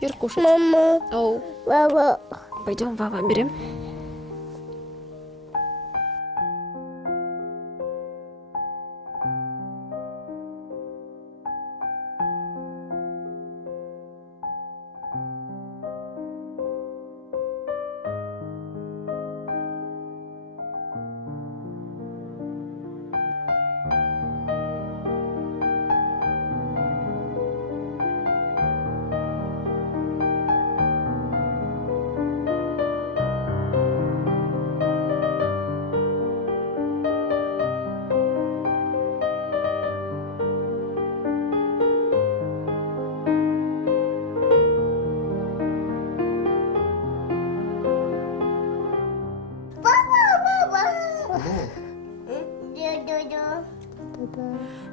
Бери кушать. Мама. Ау. Баба. Пойдем, Вова, берем.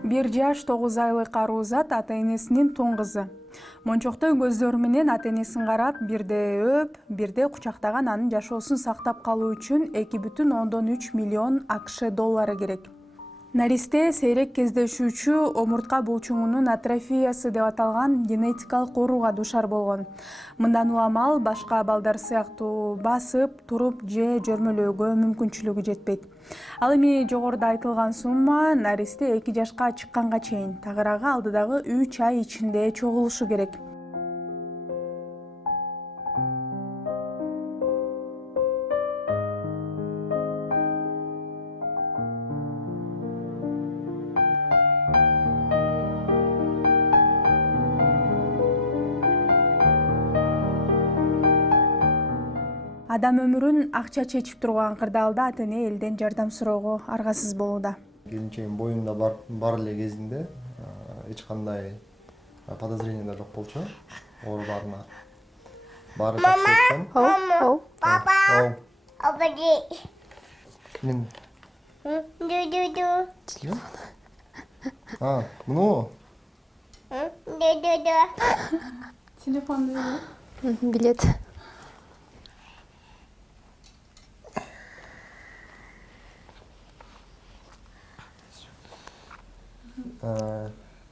Бир жаш 9 айлык Арузат ата энесинин тун кызы. Мончоктой көздөрү менен ата энесин карап, бирде өп, бирде кучактаган анын жашоосун сактап калуу үчүн 2,3 миллион АКШ доллары керек. Наристе сейрек кездешүүчү омуртка булчуңунун атрофиясы деп аталган генетикалык ооруга душар болгон. Мындан улам ал башка балдар сыяктуу басып, туруп же жөрмөлөөгө мүмкүнчүлүгү жетпейт. Ал эми жогоруда айтылган сумма Наристе 2 жашка чыкканга чейин, тагыраагы алдыдагы 3 ай ичинде чогулушу керек. Адам өмүрүн акча чечип турган кырдаалда ата эне элден жардам суроого аргасыз болууда. Келинчегим боюнда бар эле кезинде эч кандай подозрение да жок болчу ооруларына. Баары жакшы өткөн. Ау. Папа. Обади. Мен Ду-ду-ду. муну Ду-ду-ду. Телефонду Билет.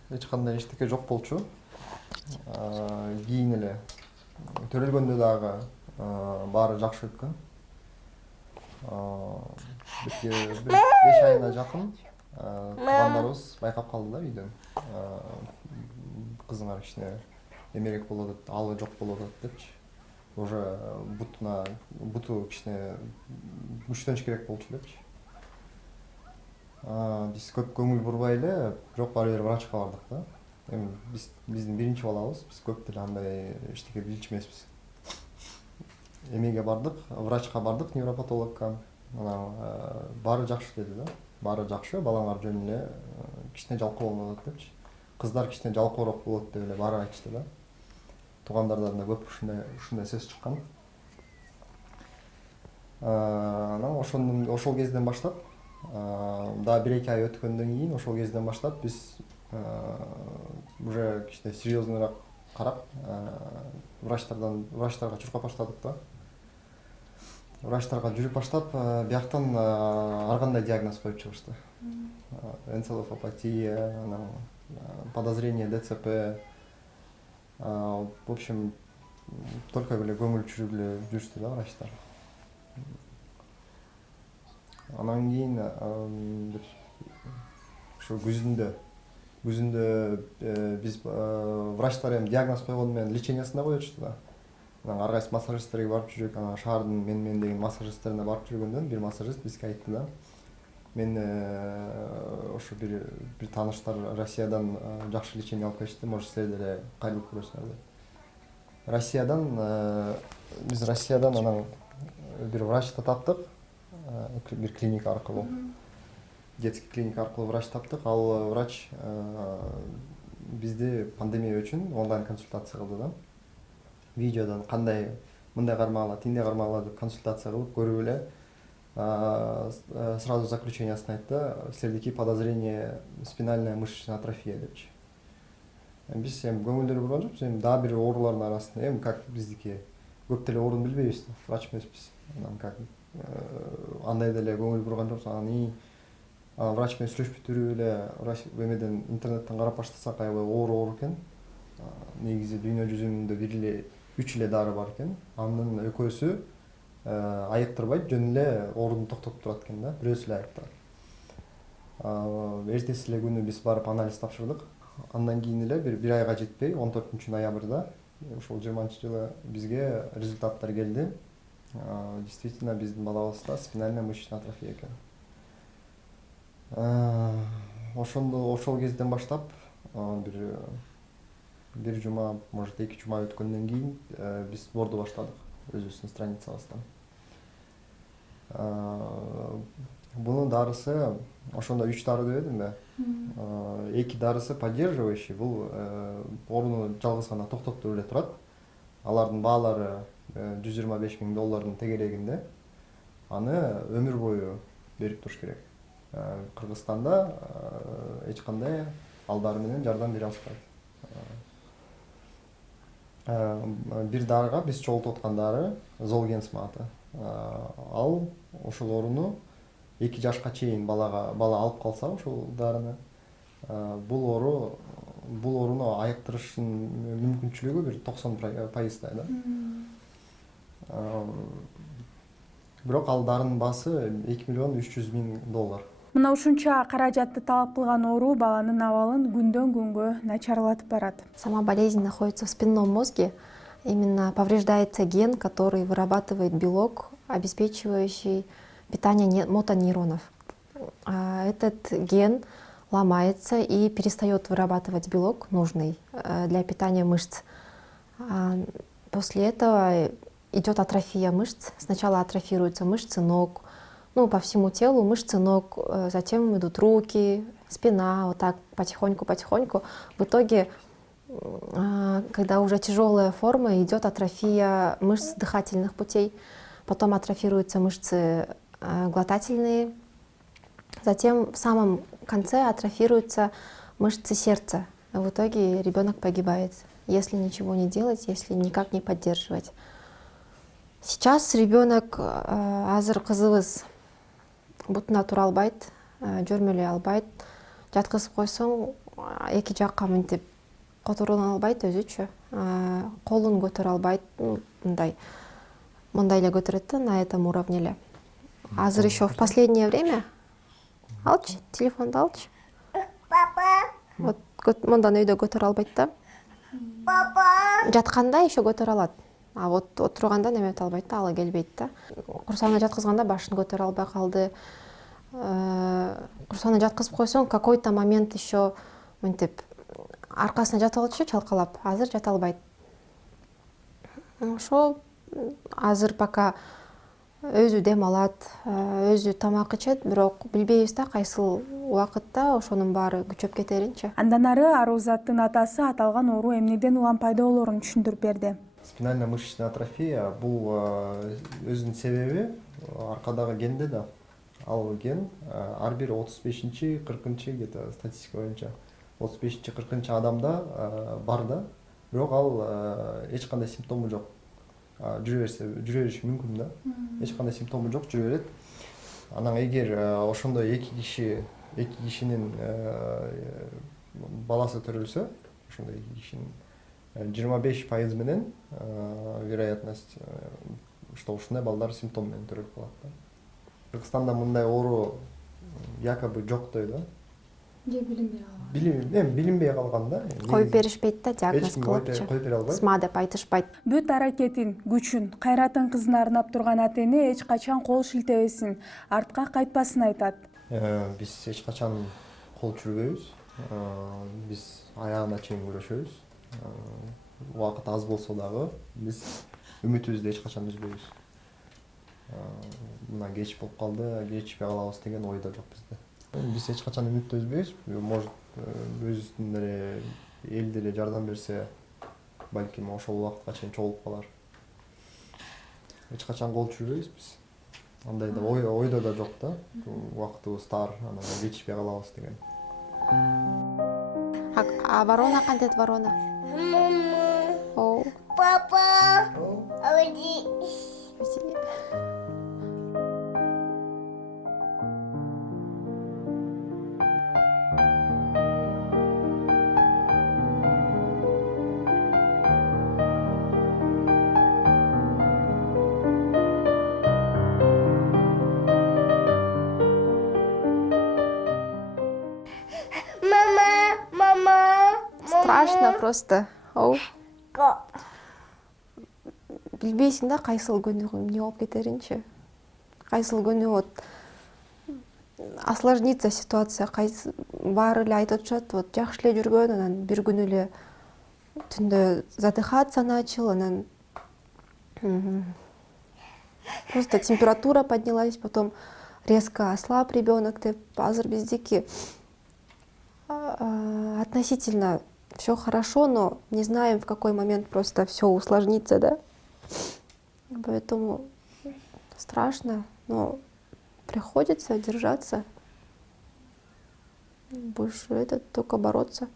эч кандай эчтеке жок болчу. Кийин эле төрөлгөндө дагы баары жакшы өткөн. 5 айына жакын туугандарыбыз байкап калды да үйдөн. Кызыңар кичине эмерек болуп атат, алы жок болуп атат депчи. Уже буту кичине күчтөнүш керек болчу депчи. Биз көп көңүл бурбай эле, бирок баары бир врачка бардык да. Эми биздин биринчи балабыз, биз көп деле андай эчтеке билчү эмеспиз. Эмеге бардык, врачка бардык, невропатологко. Анан баары жакшы деди да. Баары жакшы, балаңар жөн эле кичине жалкоо болуп атат депчи. Кыздар кичине жалкоорок болот деп эле баары айтышты да. Туугандардан да көп ушундай сөз чыккан. Анан ошол кезден баштап да 1-2 ай өткөндөн кийин ошол кезден баштап биз уже кичине серьезныйраак карап врачтарга чуркап баштадык да. Врачтарга жүрүп баштап, бияктан ар кандай диагноз коюп чыгышты. Энцефалопатия, анан подозрение ДЦП. В общем, только эле көңүл түшүрүп эле жүрүштү да врачтар. Анан кийин ошо күзүндө биз врачтар эми диагноз койгону менен лечениясын да коёчту да. Анан ар кайсы массажисттерге барып жүрүп, анан шаардын мен деген массажисттерине барып жүргөндөн бир массажист бизге айтты да. Мен ошо бир тааныштар Россиядан жакшы лечение алып келишти, может силер деле кайрылып көрөсүңөр деп. Биз Россиядан анан бир врачты таптык, бир клиника аркылуу. Детский клиника аркылуу врач таптык. Ал врач бизди пандемия үчүн онлайн консультация кылды да. Видеодон кандай мындай кармагыла, тиндей кармагыла деп консультация кылып көрүп эле сразу заключениясын айтты. Силердики подозрение спинальная мышечная атрофия депчи. Биз эми көңүлдөр бурган жокпуз, эми дагы бир оорулардын арасында, эми как биздики көп деле оорун билбейбиз, врач эмеспиз. Анан как андай деле көңүл бурган жокпуз. Анан врач менен сүйлөшүп бүтүрүп эле эмеден интернеттен карап баштасак аябай оор экен. негизи дүйнө жүзүндө бир эле 3 эле дары бар экен. Анын экөөсү айыктырбайт, жөн эле ооруну токтотуп турат экен да. Бирөөсү эле айыктырат. Эртеси эле күнү биз барып анализ тапшырдык. Андан кийин эле бир айга жетпей 14-ноябрда ошол 20-жылы бизге результаттар келди. Действительно биздин балабызда спинальная мышечная атрофия экен. Ошол кезден баштап бир жума, может 2 жума өткөндөн кийин биз сборду баштадык өзүбүздүн страницабыздан. Бунун дарысы, ошондо 3 дары деп эдимби? 2 дарысы поддерживающий, бул ооруну жалгыз гана токтотуп эле турат. Алардын баалары $125,000 тегерегинде. Аны өмүр бою берип туруш керек. Кыргызстанда эч кандай ал дары менен жардам бере алышпайт. Бир дарыга биз чогултуп аткан дары Zolgensma аты. Ал ошол ооруну 2 жашка чейин бала алып калса ошол дарыны, бул ооруну айыктырыштын мүмкүнчүлүгү бир 90%, да. Бирок ал дарынын баасы $2,300,000. Мына ушунча каражатты талап кылган оору баланын абалын күндөн күнгө начарлатып барат. Сама болезнь находится в спинном мозге. Именно повреждается ген, который вырабатывает белок, обеспечивающий питание мотонейронов. Этот ген ломается и перестает вырабатывать белок, нужный для питания мышц. После этого идет атрофия мышц. Сначала атрофируются мышцы ног, по всему телу мышцы ног, затем идут руки, спина, вот так потихоньку. В итоге, когда уже тяжелая форма, идет атрофия мышц дыхательных путей, потом атрофируются мышцы глотательные, затем в самом конце атрофируются мышцы сердца. В итоге ребенок погибает, если ничего не делать, если никак не поддерживать. Сейчас ребенок азыр кызыбыз бутуна тура албайт, жөрмөлөй албайт. Жаткызып койсоң, эки жакка мынтип которуна албайт өзүчө. Колун көтөрө албайт, мындай эле көтөрөт да, на этом уровне эле. Азыр еще в последнее время алчы, телефонду алчы. Папа. Вот мындан өйдө көтөрө албайт да. Папа. Жатканда еще көтөрө алат. А вот отурганда немете албайт да, алы келбейт да. Курсагына жаткызганда башын көтөрө албай калды. Курсагына жаткызып койсоң, какой-то момент еще мынтип аркасына жатып алчу чалкалап, азыр жата албайт. Ошо азыр пока өзү дем алат, өзү тамак ичет, бирок билбейбиз да кайсыл убакытта ошонун баары күчөп кетеринчи. Андан ары Арузаттын атасы аталган оору эмнеден улам пайда болоорун түшүндүрүп берди. Спинальная мышечная атрофия бул өзүнүн себеби аркадагы генде да. Ал ген ар бир 35-40 где-то статистика боюнча 35-40 адамда бар да, бирок ал эч кандай симптому жок. Жүрө бериши мүмкүн да. Эч кандай симптому жок, жүрө берет. Анан эгер ошондой эки кишинин баласы төрөлсө, ошондой эки кишинин 25% менен вероятность, что ушундай балдар симптом менен төрөлүп калат да. Кыргызстанда мындай оору якобы жоктой да. Же Билинбей калган да. Коюп беришпейт да, диагноз кылыпчы. Коюп бере албайт. СМА деп айтышпайт. Бүт аракетин, күчүн, кайратын кызына арнап турган ата-эне эч качан кол шилтебесин, артка кайтпасын айтат. Биз эч качан кол чүрбөйбүз. Биз аягына чейин күрөшөбүз. Убакыт аз болсо дагы биз үмүтүбүздү эч качан үзбөйбүз. Мына кеч болуп калды, кечпей калабыз деген ойдо жок бизде. Биз эч качан үмүттү үзбөйбүз. Может, өзүбүздүн деле эл деле жардам берсе, балким ошол убакытка чейин чогулуп калар. Эч качан кол чүрбөйбүз биз. Андай да ойдо да жок да. Убакытыбыз тар, анан кечпей калабыз деген. А ворона кантет ворона? Оу. Папа. Оди. просто. Оу. Коп. Билбейсиң да кайсыл күнү эмне болуп кетеринчи. Кайсыл күнү вот осложнится ситуация, кайсы баары эле айтып атышат, вот жакшы эле жүргөн, анан бир күнү эле түндө задыхаться начал, анан просто температура поднялась, потом резко ослаб ребенок деп. Азыр биздики относительно все хорошо, но не знаем, в какой момент просто все усложнится, да. Поэтому страшно, но приходится держаться. Больше это только бороться,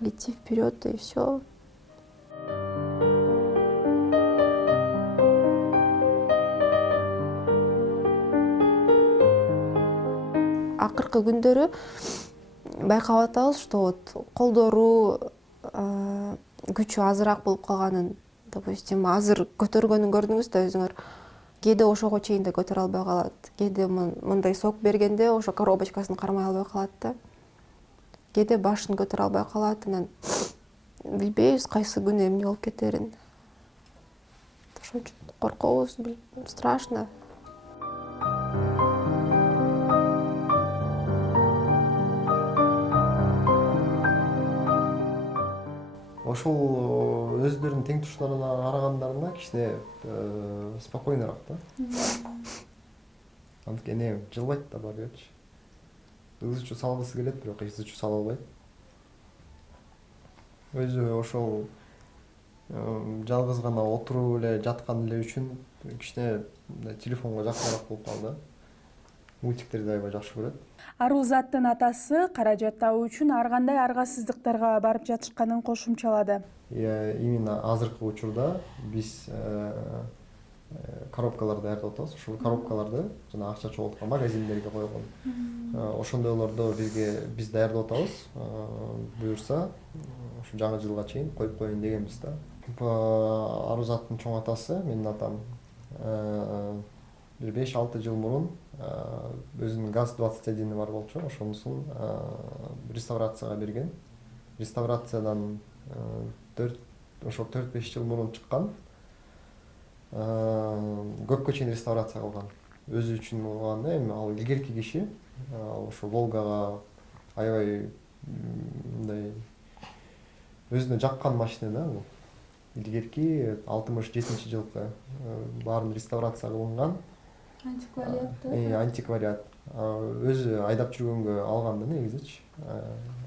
идти вперед и все. Акыркы күндөрү байкап атабыз, что вот колдору күчү азыраак болуп калганын, допустим, азыр көтөргөнүн көрдүңүз да өзүңөр. Кээде ошого чейин да көтөрө албай калат. Кээде мындай сок бергенде ошо коробочкасын кармай албай калат да. Кээде башын көтөрө албай калат, анан билбейбиз кайсы күнү эмне болуп кетерин. Ошон үчүн коркобуз, страшно. Ошол өздөрүнүн тең туштарына карагандарына кичине спокойнураак да. Анткени жылбайт да багычы. Ыз чуу салгысы келет, бирок ыз чуу сала албайт. Өзү ошол жалгыз гана отуруп эле жаткан эле үчүн кичине телефонго жакыныраак болуп калды. Мультиктерди аябай жакшы көрөт. Арузаттын атасы каражат табуу үчүн ар кандай аргасыздыктарга барып жатышканын кошумчалады. Именно азыркы учурда биз коробкалар даярдап атабыз. Ошол коробкаларды жана акча чогулткан магазиндерге койгон. Ошондойлорду биз даярдап атабыз. Буюрса, ошо жаңы жылга чейин коюп коеюн дегенбиз да. Арузаттын чоң атасы, менин атам, бир 5-6 жыл мурун өзүнүн ГАЗ-21 бар болчу, ошонусун реставрацияга берген. Реставрациядан 4-5 жыл мурун чыккан. Көпкө чейин реставрация кылган. Өзү үчүн болгон эми ал илгерки киши, ошо Волгага аябай мындай өзүнө жаккан машина да бул. Илгерки 67-жылкы баарын реставрация кылынган. Антиквариат. Өзү айдап жүргөнгө алган да негизичи.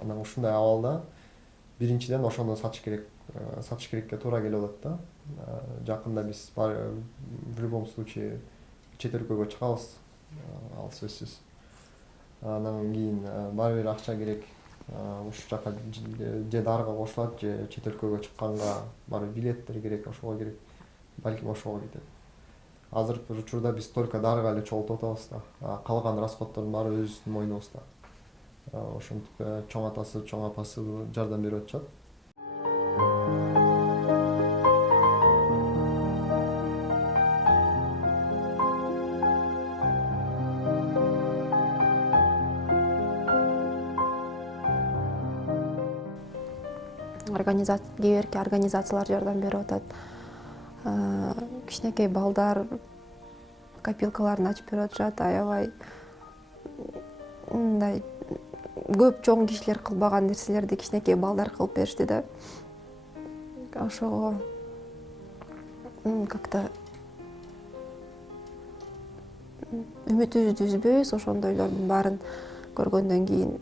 Анан ушундай абалда биринчиден ошону сатыш керекке туура келип атат да. Жакында биз в любом случае чет өлкөгө чыгабыз, ал сөзсүз. Анан кийин баары бир акча керек. Ушул жака же дарыга кошулат, же чет өлкөгө чыкканга баары билеттер керек, ошого керек. Балким ошого кетет. Азыркы учурда биз только дарыга эле чогултуп атабыз да. Калган расходдордун баары өзүбүздүн мойнубузда. Ошентип чоң атасы, чоң апасы жардам берип атышат. Кээ бирки организациялар жардам берип атат. Кичинекей балдар копилкаларын ачып берип атышат, аябай мындай көп чоң кишилер кылбаган нерселерди кичинекей балдар кылып беришти да. Ошого как-то үмүтүбүздү үзбөйбүз, ошондойлордун баарын көргөндөн кийин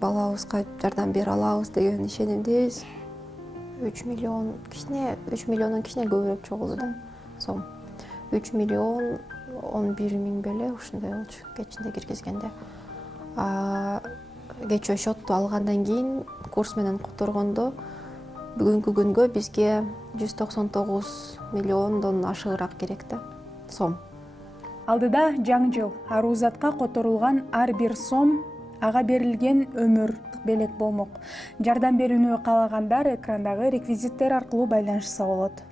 балабызга жардам бере алабыз деген ишенимдебиз. 3 миллион кичине көбүрөөк чогулду да сом. 3 миллион 11 миң беле ушундай болчу кечинде киргизгенде. Кечөө счетту алгандан кийин курс менен которгондо бүгүнкү күнгө бизге 199 миллиондон ашыгыраак керек да сом. Алдыда жаңы жыл. Арузатка которулган ар бир сом ага берилген өмүр белек болмок. Жардам берүүнү каалагандар экрандагы реквизиттер аркылуу байланышса болот.